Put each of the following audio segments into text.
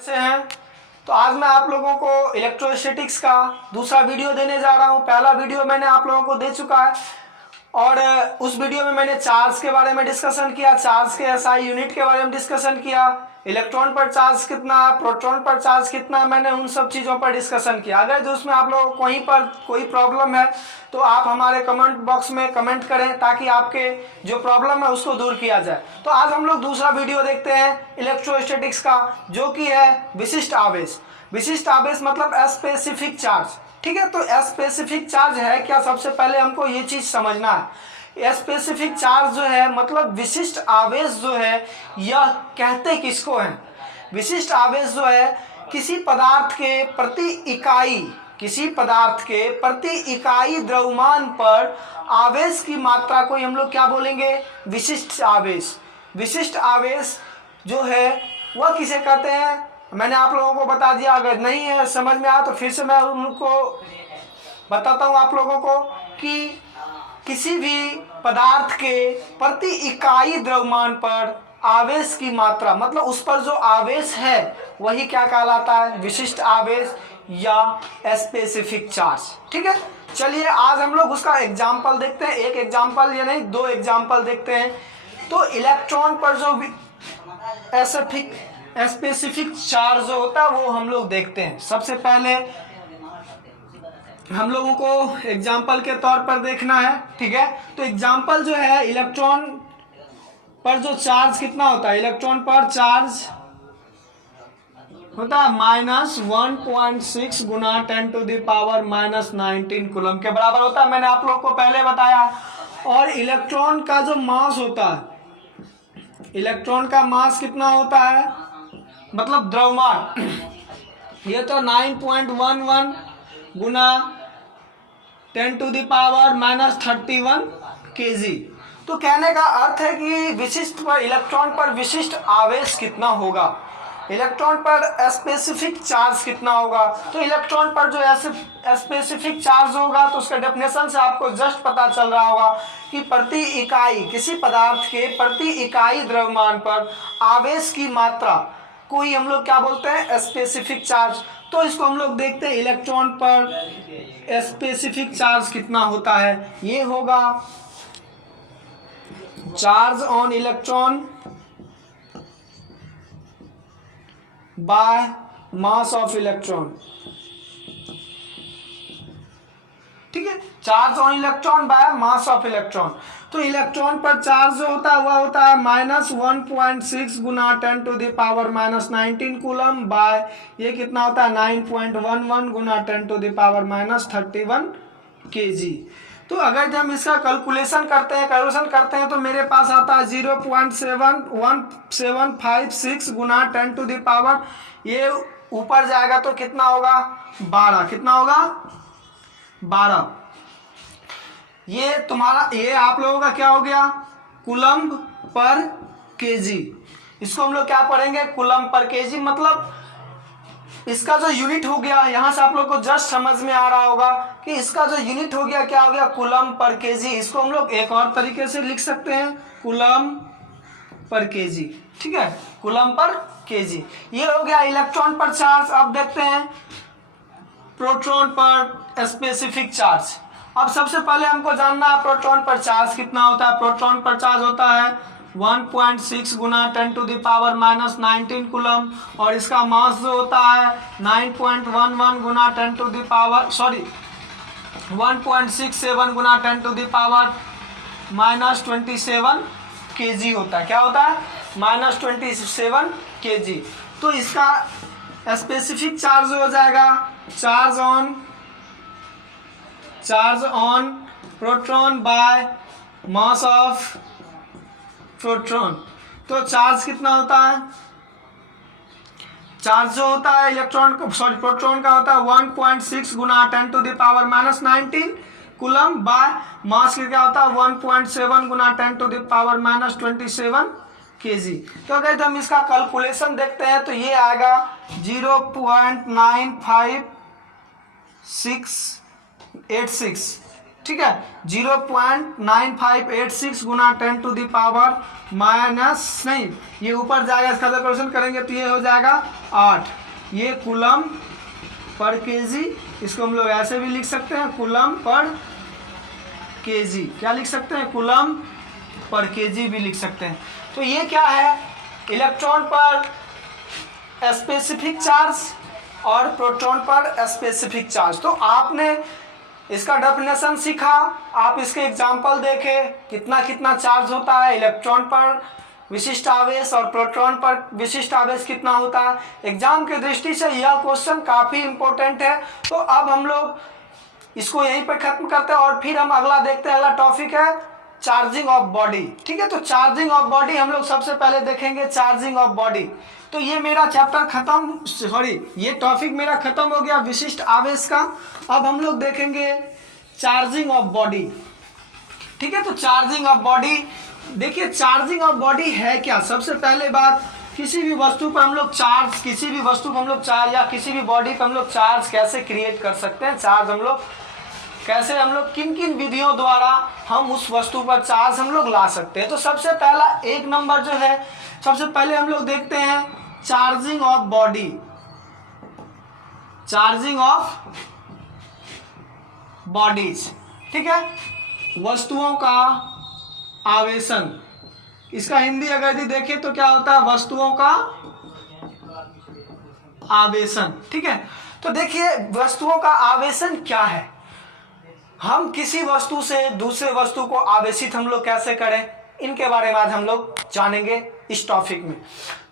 कैसे हैं। तो आज मैं आप लोगों को इलेक्ट्रोस्टैटिक्स का दूसरा वीडियो देने जा रहा हूं। पहला वीडियो मैंने आप लोगों को दे चुका है और उस वीडियो में मैंने चार्ज के बारे में डिस्कशन किया, चार्ज के एसआई यूनिट के बारे में डिस्कशन किया, इलेक्ट्रॉन पर चार्ज कितना, प्रोटॉन पर चार्ज कितना, मैंने उन सब चीज़ों पर डिस्कशन किया। अगर जो उसमें आप लोगों को कहीं पर कोई प्रॉब्लम है तो आप हमारे कमेंट बॉक्स में कमेंट करें ताकि आपके जो प्रॉब्लम है उसको दूर किया जाए। तो आज हम लोग दूसरा वीडियो देखते हैं इलेक्ट्रोस्टैटिक्स का, जो कि है विशिष्ट आवेश। विशिष्ट आवेश मतलब स्पेसिफिक चार्ज। ठीक है, तो स्पेसिफिक चार्ज है क्या, सबसे पहले हमको ये चीज समझना है। स्पेसिफिक चार्ज जो है मतलब विशिष्ट आवेश जो है, यह कहते किसको हैं। विशिष्ट आवेश जो है किसी पदार्थ के प्रति इकाई द्रव्यमान पर आवेश की मात्रा को हम लोग क्या बोलेंगे, विशिष्ट आवेश। विशिष्ट आवेश जो है वह किसे कहते हैं, मैंने आप लोगों को बता दिया। अगर नहीं है समझ में आया तो फिर से मैं उनको बताता हूँ आप लोगों को कि किसी भी पदार्थ के प्रति इकाई द्रव्यमान पर आवेश की मात्रा मतलब उस पर जो आवेश है वही क्या कहलाता है, विशिष्ट आवेश या स्पेसिफिक चार्ज। ठीक है, चलिए आज हम लोग उसका एग्जाम्पल देखते हैं। एक एग्जाम्पल या नहीं, दो एग्जाम्पल देखते हैं। तो इलेक्ट्रॉन पर जो स्पेसिफिक चार्ज जो होता है वो हम लोग देखते हैं। सबसे पहले हम लोगों को एग्जाम्पल के तौर पर देखना है। ठीक है, तो एग्जाम्पल जो है इलेक्ट्रॉन पर जो चार्ज कितना होता है, इलेक्ट्रॉन पर चार्ज होता है -1.6 गुना 10⁻⁻19 कूलम के बराबर होता है। मैंने आप लोगों को पहले बताया। और इलेक्ट्रॉन का जो मास होता है, इलेक्ट्रॉन का मास कितना होता है मतलब द्रव्यमान, ये तो 9.11 गुना 10⁻31 kg। तो कहने का अर्थ है कि विशिष्ट पर इलेक्ट्रॉन पर विशिष्ट आवेश कितना होगा, इलेक्ट्रॉन पर स्पेसिफिक चार्ज कितना होगा। तो इलेक्ट्रॉन पर जो स्पेसिफिक चार्ज होगा तो उसका डेफिनेशन से आपको जस्ट पता चल रहा होगा कि प्रति इकाई किसी पदार्थ के प्रति इकाई द्रव्यमान पर आवेश की मात्रा को ही हम लोग क्या बोलते हैं, स्पेसिफिक चार्ज। तो इसको हम लोग देखते हैं इलेक्ट्रॉन पर स्पेसिफिक चार्ज कितना होता है। ये होगा charge on electron by mass of electron. ठीक है, charge on electron by mass of electron. तो इलेक्ट्रॉन पर चार्ज जो होता है वह होता है -1.6 गुना 10⁻⁻19 कूलम बाय ये कितना होता है 9.11 गुना 10⁻31 kg। तो अगर हम इसका कैलकुलेशन करते हैं तो मेरे पास आता है 0.1756 गुना 10⁻, ये ऊपर जाएगा तो कितना होगा 12, कितना होगा 12। ये तुम्हारा, ये आप लोगों का क्या हो गया, कूलम्ब पर केजी। इसको हम लोग क्या पढ़ेंगे, कूलम्ब पर केजी। मतलब इसका जो यूनिट हो गया, यहां से आप लोग को जस्ट समझ में आ रहा होगा कि इसका जो यूनिट हो गया क्या हो गया, कूलम्ब पर केजी। इसको हम लोग एक और तरीके से लिख सकते हैं, कूलम्ब पर केजी। ठीक है, कूलम्ब पर केजी। ये हो गया इलेक्ट्रॉन पर चार्ज। अब देखते हैं प्रोटॉन पर स्पेसिफिक चार्ज। अब सबसे पहले हमको जानना है प्रोटॉन पर चार्ज कितना होता है। प्रोटॉन पर चार्ज होता है 1.6 गुना 10⁻⁻19 कूलम और इसका मास जो होता है 9.11 गुना 1.67 गुना 10⁻⁻27 kg होता है। क्या होता है, -27 kg। तो इसका स्पेसिफिक चार्ज हो जाएगा charge on proton by mass of proton. तो चार्ज कितना होता है, चार्ज जो होता है प्रोटॉन का होता है 1.6 गुना 10⁻⁻19 कूलम बाय मास क्या होता है 1.7 गुना 10⁻⁻27 kg। तो अगर हम इसका कैलकुलेशन देखते हैं तो ये आएगा 0.95686 ठीक है, 0.9586 गुना 10⁻⁻, नहीं ये ऊपर जाएगा, इसका कैलकुलेशन करेंगे तो ये हो जाएगा 8। ये कूलम पर केजी, इसको हम लोग ऐसे भी लिख सकते हैं, कूलम पर केजी। क्या लिख सकते हैं? कूलम पर केजी भी लिख सकते हैं। तो ये क्या है? इलेक्ट्रॉन पर स्पेसिफिक चार्ज और प्रोटॉन पर स्पेसिफिक चार्ज। तो आपने इसका डेफिनेशन सीखा, आप इसके एग्जाम्पल देखे, कितना कितना चार्ज होता है, इलेक्ट्रॉन पर विशिष्ट आवेश और प्रोटॉन पर विशिष्ट आवेश कितना होता है। एग्जाम की दृष्टि से यह क्वेश्चन काफ़ी इंपॉर्टेंट है। तो अब हम लोग इसको यहीं पर खत्म करते हैं और फिर हम अगला देखते हैं। अगला टॉपिक है चार्जिंग ऑफ बॉडी। ठीक है, तो चार्जिंग ऑफ बॉडी हम लोग सबसे पहले देखेंगे, चार्जिंग ऑफ बॉडी। तो ये मेरा चैप्टर खत्म, सॉरी ये टॉपिक मेरा खत्म हो गया विशिष्ट आवेश का। अब हम लोग देखेंगे चार्जिंग ऑफ बॉडी। ठीक है, तो चार्जिंग ऑफ बॉडी, देखिए चार्जिंग ऑफ बॉडी है क्या। सबसे पहले बात, किसी भी वस्तु पर हम लोग चार्ज, किसी भी वस्तु पर हम लोग चार्ज या किसी भी बॉडी पर हम लोग चार्ज कैसे क्रिएट कर सकते हैं, चार्ज हम लोग कैसे, हम लोग किन किन विधियों द्वारा हम उस वस्तु पर चार्ज हम लोग ला सकते हैं। तो सबसे पहला एक नंबर जो है, सबसे पहले हम लोग देखते हैं charging of body. Charging of bodies, ठीक है, वस्तुओं का आवेशन। इसका हिंदी अगर यदि देखें तो क्या होता है? वस्तुओं का आवेशन। ठीक है, तो देखिए वस्तुओं का आवेशन क्या है। हम किसी वस्तु से दूसरे वस्तु को आवेशित हम लोग कैसे करें, इनके बारे में आज हम लोग जानेंगे इस टॉपिक में।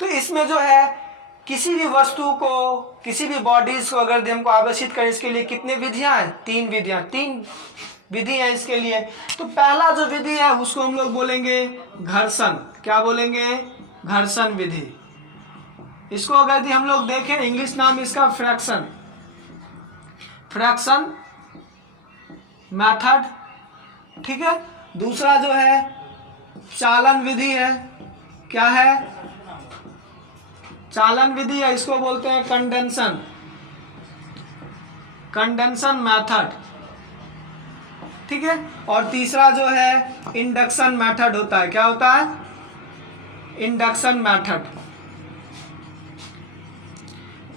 तो इसमें जो है किसी भी वस्तु को, किसी भी बॉडीज को अगर हमको आवेशित करें, इसके लिए कितने विधियां हैं? 3 विधियां, 3 विधि है इसके लिए। तो पहला जो विधि है उसको हम लोग बोलेंगे घर्षण। क्या बोलेंगे? घर्षण विधि। इसको अगर यदि हम लोग देखें, इंग्लिश नाम इसका फ्रैक्शन, फ्रैक्शन मेथड। ठीक है, दूसरा जो है चालन विधि है। क्या है? चालन विधि है, इसको बोलते हैं कंडेंसन, कंडेंसन मेथड। ठीक है, और तीसरा जो है इंडक्शन मेथड होता है। क्या होता है? Induction method.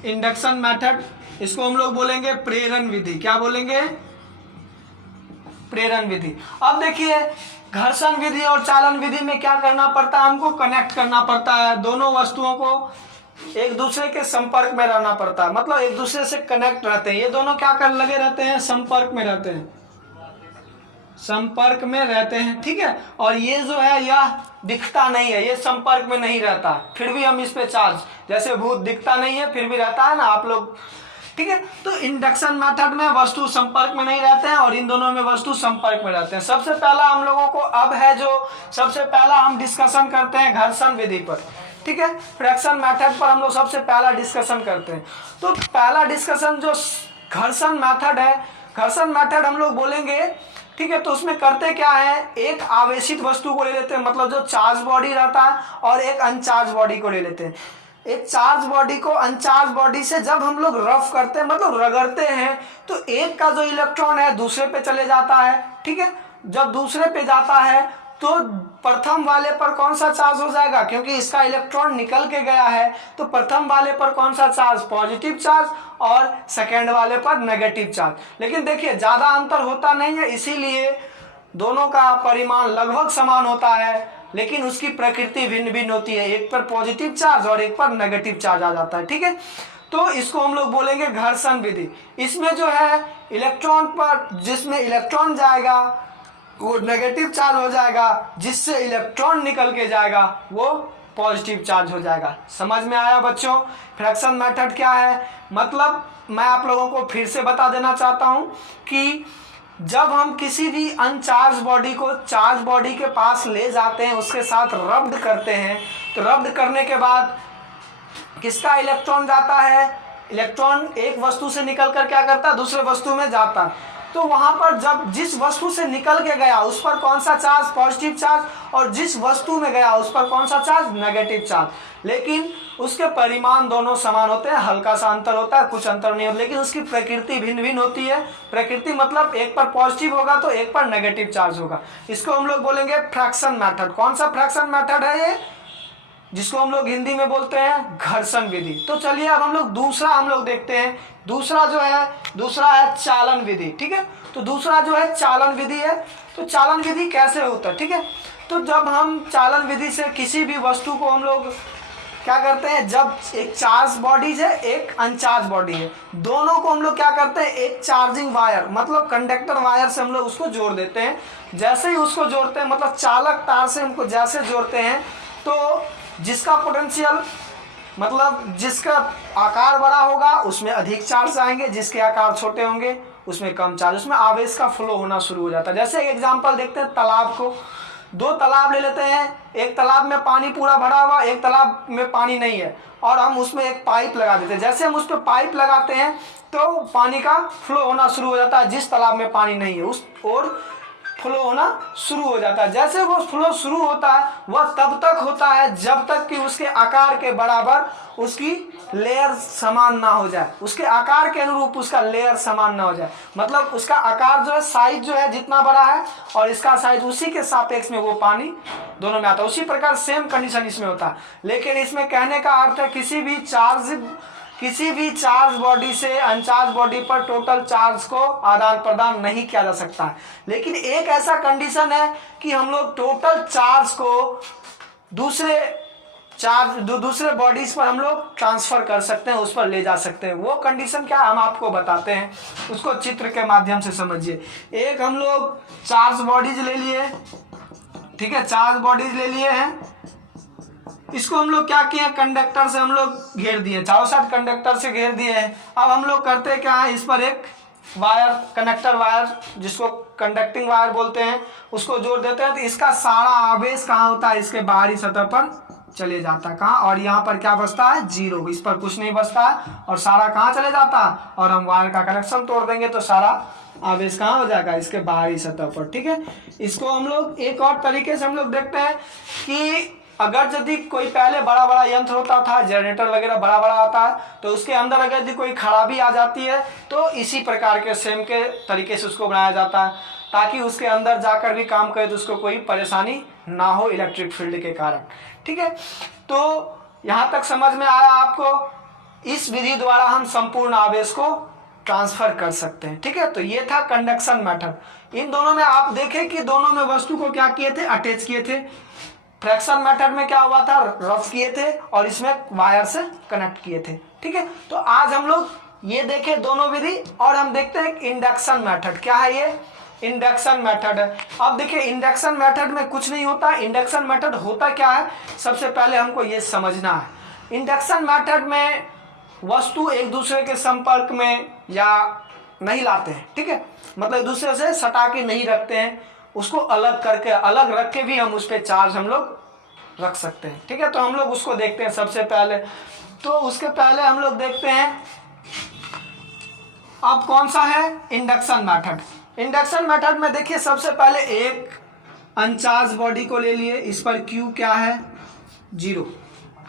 इंडक्शन मेथड, इसको हम लोग बोलेंगे प्रेरण विधि। क्या बोलेंगे? प्रेरण विधि। अब देखिए घर्षण विधि और चालन विधि में क्या करना पड़ता है? हमको कनेक्ट करना पड़ता है, दोनों वस्तुओं को एक दूसरे के संपर्क में रहना पड़ता है, मतलब एक दूसरे से कनेक्ट रहते हैं। ये दोनों क्या कर लगे रहते हैं? संपर्क में रहते हैं, संपर्क में रहते हैं। ठीक है, और ये जो है यह दिखता नहीं है, ये संपर्क में नहीं रहता, फिर भी हम इस पे चार्ज, जैसे भूत दिखता नहीं है फिर भी रहता है ना आप लोग। ठीक है, तो इंडक्शन मेथड में वस्तु संपर्क में नहीं रहते हैं और इन दोनों में वस्तु संपर्क में रहते हैं। सबसे पहला हम लोगों को अब है जो, सबसे पहला हम डिस्कशन करते हैं घर्षण विधि पर। ठीक है, फ्रैक्शन मेथड पर हम लोग सबसे पहला डिस्कशन करते हैं। तो पहला डिस्कशन जो घर्षण मेथड है, घर्षण मेथड हम लोग बोलेंगे। ठीक है, तो उसमें करते क्या है? एक आवेशित वस्तु को ले लेते हैं, मतलब जो चार्ज बॉडी रहता है, और एक अनचार्ज बॉडी को ले लेते हैं। एक चार्ज बॉडी को अनचार्ज बॉडी से जब हम लोग रफ करते हैं, मतलब रगड़ते हैं, तो एक का जो इलेक्ट्रॉन है दूसरे पे चले जाता है। ठीक है, जब दूसरे पे जाता है तो प्रथम वाले पर कौन सा चार्ज हो जाएगा? क्योंकि इसका इलेक्ट्रॉन निकल के गया है, तो प्रथम वाले पर कौन सा चार्ज? पॉजिटिव चार्ज, और सेकेंड वाले पर नेगेटिव चार्ज। लेकिन देखिए ज़्यादा अंतर होता नहीं है, इसीलिए दोनों का परिमाण लगभग समान होता है, लेकिन उसकी प्रकृति भिन्न भिन्न होती है। एक पर पॉजिटिव चार्ज और एक पर नेगेटिव चार्ज आ जाता है। ठीक है, तो इसको हम लोग बोलेंगे घर्षण विधि। इसमें जो है इलेक्ट्रॉन पर, जिसमें इलेक्ट्रॉन जाएगा वो नेगेटिव चार्ज हो जाएगा, जिससे इलेक्ट्रॉन निकल के जाएगा वो पॉजिटिव चार्ज हो जाएगा। समझ में आया बच्चों? फ्रैक्शन मेथड क्या है? मतलब मैं आप लोगों को फिर से बता देना चाहता हूं कि जब हम किसी भी अनचार्ज बॉडी को चार्ज बॉडी के पास ले जाते हैं, उसके साथ रब्ड करते हैं, तो रब्ड करने के बाद किसका इलेक्ट्रॉन जाता है? इलेक्ट्रॉन एक वस्तु से निकल कर क्या करता है? दूसरे वस्तु में जाता है। तो वहां पर जब जिस वस्तु से निकल के गया उस पर कौन सा चार्ज, पॉजिटिव चार्ज, और जिस वस्तु में गया उस पर कौन सा चार्ज, नेगेटिव चार्ज। लेकिन उसके परिमाण दोनों समान होते हैं, हल्का सा अंतर होता है, कुछ अंतर नहीं होता, लेकिन उसकी प्रकृति भिन्न भिन्न होती है। प्रकृति मतलब एक पर पॉजिटिव होगा तो एक पर नेगेटिव चार्ज होगा। इसको हम लोग बोलेंगे फ्रैक्शन मेथड। कौन सा फ्रैक्शन मेथड है ये, जिसको हम लोग हिंदी में बोलते हैं घर्षण विधि। तो चलिए अब हम लोग दूसरा देखते हैं। दूसरा है चालन विधि। ठीक है, तो दूसरा जो है चालन विधि है। तो चालन विधि कैसे होता है, ठीक है, तो जब हम चालन विधि से किसी भी वस्तु को हम लोग क्या करते हैं, जब एक चार्ज बॉडीज है एक अनचार्ज बॉडी है, दोनों को हम लोग क्या करते हैं, एक चार्जिंग वायर मतलब कंडक्टर वायर से हम लोग उसको जोड़ देते हैं। जैसे ही उसको जोड़ते हैं मतलब चालक तार से हमको जैसे जोड़ते हैं, तो जिसका पोटेंशियल मतलब जिसका आकार बड़ा होगा उसमें अधिक चार्ज आएंगे, जिसके आकार छोटे होंगे उसमें कम चार्ज, उसमें आवेश का फ्लो होना शुरू हो जाता है। जैसे एक एग्जांपल देखते हैं तालाब को। दो तालाब ले लेते हैं, एक तालाब में पानी पूरा भरा हुआ, एक तालाब में पानी नहीं है, और हम उसमें एक पाइप लगा देते हैं। जैसे हम उस पर पाइप लगाते हैं तो पानी का फ्लो होना शुरू हो जाता है, जिस तालाब में पानी नहीं है उस और फ्लो होना शुरू हो जाता है। जैसे वो फ्लो शुरू होता है वह तब तक होता है जब तक कि उसके आकार के बराबर उसकी लेयर समान ना हो जाए, उसके आकार के अनुरूप उसका लेयर समान ना हो जाए। मतलब उसका आकार जो है, साइज जो है जितना बड़ा है और इसका साइज उसी के सापेक्ष में वो पानी दोनों में आता है। उसी प्रकार सेम कंडीशन इसमें होता है। लेकिन इसमें कहने का अर्थ है किसी भी चार्ज बॉडी से अनचार्ज बॉडी पर टोटल चार्ज को आदान प्रदान नहीं किया जा सकता है। लेकिन एक ऐसा कंडीशन है कि हम लोग टोटल चार्ज को दूसरे बॉडीज पर हम लोग ट्रांसफर कर सकते हैं, उस पर ले जा सकते हैं। वो कंडीशन क्या है हम आपको बताते हैं, उसको चित्र के माध्यम से समझिए। एक हम लोग चार्ज बॉडीज ले लिए, ठीक है, चार्ज बॉडीज ले लिए हैं, इसको हम लोग क्या किए, कंडक्टर से हम लोग घेर दिए, चारों साइड कंडक्टर से घेर दिए हैं। अब हम लोग करते क्या है, इस पर एक वायर, कनेक्टर वायर जिसको कंडक्टिंग वायर बोलते हैं, उसको जोड़ देते हैं। तो इसका सारा आवेश कहाँ होता है, इसके बाहरी सतह पर चले जाता है। कहाँ, और यहाँ पर क्या बचता है, जीरो, इस पर कुछ नहीं बचता है और सारा कहाँ चले जाता है। और हम वायर का कनेक्शन तोड़ देंगे तो सारा आवेश कहाँ हो जाएगा, इसके बाहरी सतह पर। ठीक है, इसको हम लोग एक और तरीके से हम लोग देखते हैं कि अगर यदि कोई पहले बड़ा बड़ा यंत्र होता था, जनरेटर वगैरह बड़ा बड़ा आता है, तो उसके अंदर अगर यदि कोई खराबी आ जाती है तो इसी प्रकार के सेम के तरीके से उसको बनाया जाता है, ताकि उसके अंदर जाकर भी काम करे तो उसको कोई परेशानी ना हो इलेक्ट्रिक फील्ड के कारण। ठीक है, तो यहाँ तक समझ में आया आपको। इस विधि द्वारा हम संपूर्ण आवेश को ट्रांसफर कर सकते हैं। ठीक है, तो ये था कंडक्शन मेथड। इन दोनों में आप देखें कि दोनों में वस्तु को क्या किए थे, अटैच किए थे। फ्रैक्शन मेथड में क्या हुआ था, रफ किए थे, और इसमें वायर से कनेक्ट किए थे। ठीक है, तो आज हम लोग ये देखें दोनों विधि, और हम देखते हैं इंडक्शन मेथड। क्या है ये, इंडक्शन मेथड है। अब देखिए इंडक्शन मेथड में कुछ नहीं होता। इंडक्शन मेथड होता क्या है, सबसे पहले हमको ये समझना है। इंडक्शन मेथड में वस्तु एक दूसरे के संपर्क में या नहीं लाते हैं। ठीक है, मतलब एक दूसरे से सटा के नहीं रखते हैं, उसको अलग रख के भी हम उस पर चार्ज हम लोग रख सकते हैं। ठीक है, तो हम लोग उसको देखते हैं सबसे पहले। तो उसके पहले हम लोग देखते हैं अब कौन सा है, इंडक्शन मेथड। इंडक्शन मेथड में देखिए सबसे पहले एक अनचार्ज बॉडी को ले लिए, इस पर Q क्या है, 0।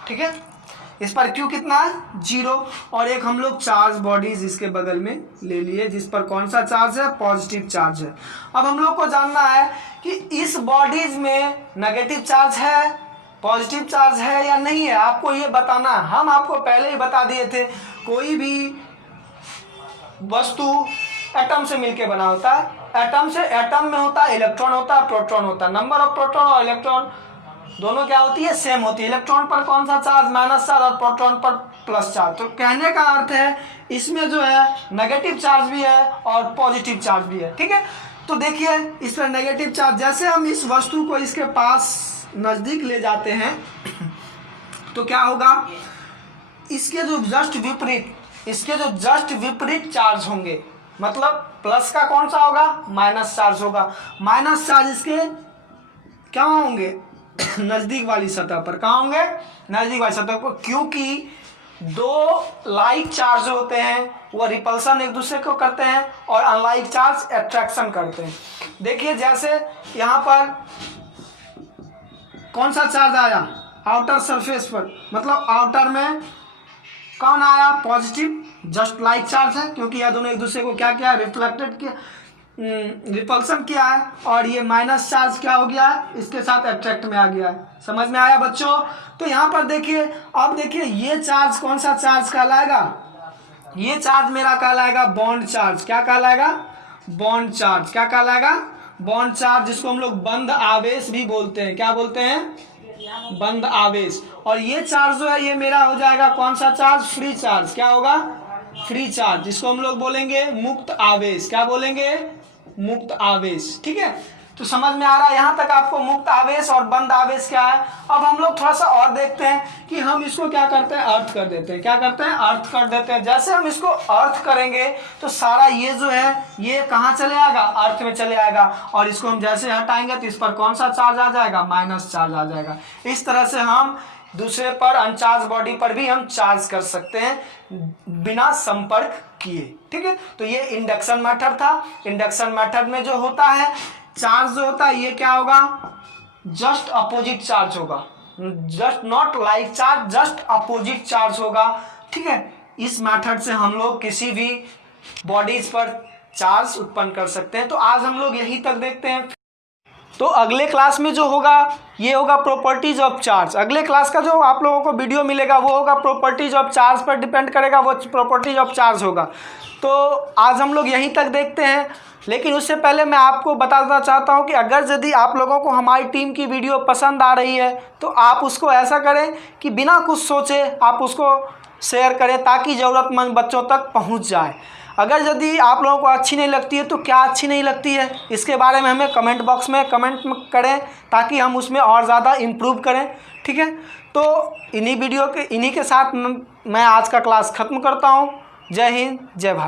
ठीक है, इस पर Q कितना है, 0। और एक हम लोग चार्ज बॉडीज इसके बगल में ले लिए, जिस पर कौन सा चार्ज है, पॉजिटिव चार्ज है। अब हम लोग को जानना है कि इस बॉडीज में नेगेटिव चार्ज है, पॉजिटिव चार्ज है या नहीं है, आपको ये बताना है। हम आपको पहले ही बता दिए थे, कोई भी वस्तु एटम से मिलके बना होता है। एटम में होता है इलेक्ट्रॉन होता है, प्रोटॉन होता है। नंबर ऑफ प्रोटॉन और इलेक्ट्रॉन दोनों क्या होती है, सेम होती है। इलेक्ट्रॉन पर कौन सा चार्ज, माइनस चार्ज, और प्रोटॉन पर प्लस चार्ज। तो कहने का अर्थ है इसमें जो है नेगेटिव चार्ज भी है और पॉजिटिव चार्ज भी है। ठीक है, तो देखिए इस पर नेगेटिव चार्ज, जैसे हम इस वस्तु को इसके पास नज़दीक ले जाते हैं तो क्या होगा, इसके जो जस्ट विपरीत चार्ज होंगे। मतलब प्लस का कौन सा होगा, माइनस चार्ज होगा। माइनस चार्ज इसके क्या होंगे, नज़दीक वाली सतह पर। कहाँ होंगे, नज़दीक वाली सतह पर, क्योंकि दो लाइक चार्ज होते हैं वो रिपल्सन एक दूसरे को करते हैं और अनलाइक चार्ज अट्रैक्शन करते हैं। देखिए जैसे यहाँ पर कौन सा चार्ज आया आउटर सरफेस पर, मतलब आउटर में कौन आया पॉजिटिव, जस्ट लाइक चार्ज है क्योंकि यह दोनों एक दूसरे को क्या किया रिफ्लेक्टेड किया, रिपल्सन किया है, और ये माइनस चार्ज क्या हो गया है इसके साथ अट्रैक्ट में आ गया है। समझ में आया बच्चों? तो यहाँ पर देखिए, अब देखिए ये चार्ज कौन सा चार्ज कहलाएगा, ये चार्ज मेरा कहलाएगा बॉन्ड चार्ज। क्या कहलाएगा? Bond charge. क्या कहलाएगा? बॉन्ड चार्ज, जिसको हम लोग बंद आवेश भी बोलते हैं। क्या बोलते हैं? बंद आवेश। और ये चार्ज जो है ये मेरा हो जाएगा कौन सा चार्ज? Free charge. क्या होगा? फ्री चार्ज, जिसको हम लोग बोलेंगे मुक्त आवेश। क्या बोलेंगे? मुक्त आवेश। ठीक है, तो समझ में आ रहा है यहाँ तक आपको मुक्त आवेश और बंद आवेश क्या है। अब हम लोग थोड़ा सा और देखते हैं कि हम इसको क्या करते हैं, अर्थ कर देते हैं। क्या करते हैं? अर्थ कर देते हैं। जैसे हम इसको अर्थ करेंगे तो सारा ये जो है ये कहाँ चले आएगा? अर्थ में चले आएगा। और इसको हम जैसे हटाएंगे तो इस पर कौन सा चार्ज आ जाएगा? माइनस चार्ज आ जाएगा। इस तरह से हम दूसरे पर अनचार्ज बॉडी पर भी हम चार्ज कर सकते हैं बिना संपर्क किए। ठीक है, तो ये इंडक्शन मेथड था। इंडक्शन मेथड में जो होता है चार्ज जो होता है ये क्या होगा? जस्ट अपोजिट चार्ज होगा, just not like charge, just opposite charge होगा। ठीक है, इस मेथड से हम लोग किसी भी बॉडीज पर चार्ज उत्पन्न कर सकते हैं। तो आज हम लोग यहीं तक देखते हैं। तो अगले क्लास में जो होगा ये होगा प्रॉपर्टीज ऑफ चार्ज। अगले क्लास का जो आप लोगों को वीडियो मिलेगा वो होगा प्रॉपर्टीज ऑफ चार्ज पर डिपेंड करेगा, वो प्रॉपर्टीज ऑफ चार्ज होगा। तो आज हम लोग यहीं तक देखते हैं। लेकिन उससे पहले मैं आपको बताना चाहता हूं कि अगर यदि आप लोगों को हमारी टीम की वीडियो पसंद आ रही है तो आप उसको ऐसा करें कि बिना कुछ सोचे आप उसको शेयर करें ताकि ज़रूरतमंद बच्चों तक पहुंच जाए। अगर यदि आप लोगों को अच्छी नहीं लगती है तो क्या अच्छी नहीं लगती है इसके बारे में हमें कमेंट बॉक्स में कमेंट करें ताकि हम उसमें और ज़्यादा इम्प्रूव करें। ठीक है, तो इन्हीं के साथ मैं आज का क्लास ख़त्म करता हूँ। जय हिंद, जय भारत।